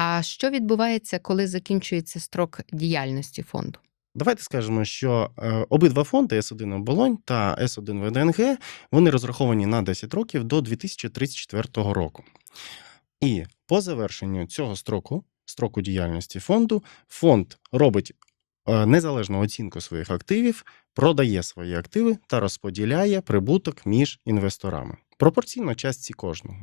А що відбувається, коли закінчується строк діяльності фонду? Давайте скажемо, що е, обидва фонди С1 Оболонь та С1 ВДНГ вони розраховані на 10 років до 2034 року. І по завершенню цього строку, строку діяльності фонду, фонд робить е, незалежну оцінку своїх активів, продає свої активи та розподіляє прибуток між інвесторами пропорційно частці кожного.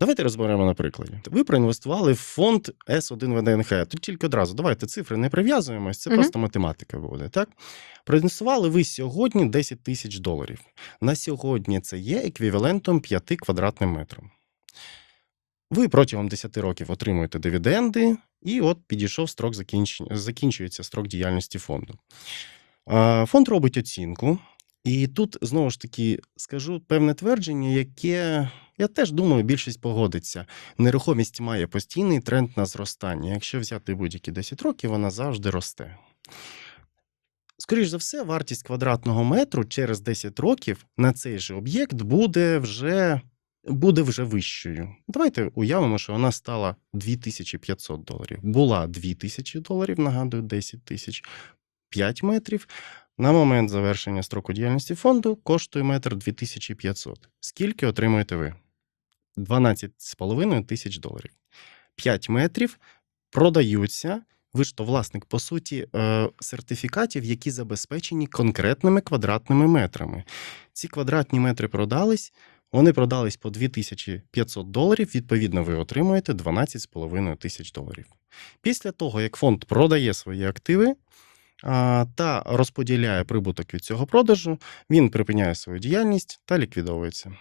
Давайте розберемо на прикладі. Ви проінвестували в фонд С1 ВДНГ. Тут тільки одразу давайте цифри не прив'язуємось, це Мгм. просто математика буде. Так? Проінвестували ви сьогодні 10 тисяч доларів. На сьогодні це є еквівалентом 5 квадратним метрам. Ви протягом 10 років отримуєте дивіденди, і от підійшов строк закінчення, закінчується строк діяльності фонду. Фонд робить оцінку, і тут знову ж таки скажу певне твердження, яке я теж думаю, більшість погодиться. Нерухомість має постійний тренд на зростання. Якщо взяти будь-які 10 років, вона завжди росте. Скоріш за все, вартість квадратного метру через 10 років на цей же об'єкт буде вже, буде вже вищою. Давайте уявимо, що вона стала 2500 доларів. Була 2000 доларів, нагадую, 10 тисяч. 5 метрів. На момент завершення строку діяльності фонду коштує метр 2500. Скільки отримуєте ви? 12,5 тисяч доларів. 5 метрів продаються. Ви ж то власник, по суті, е, сертифікатів, які забезпечені конкретними квадратними метрами. Ці квадратні метри продались, вони продались по 2500 доларів. Відповідно, ви отримуєте 12,5 тисяч доларів. Після того, як фонд продає свої активи та розподіляє прибуток від цього продажу, він припиняє свою діяльність та ліквідовується.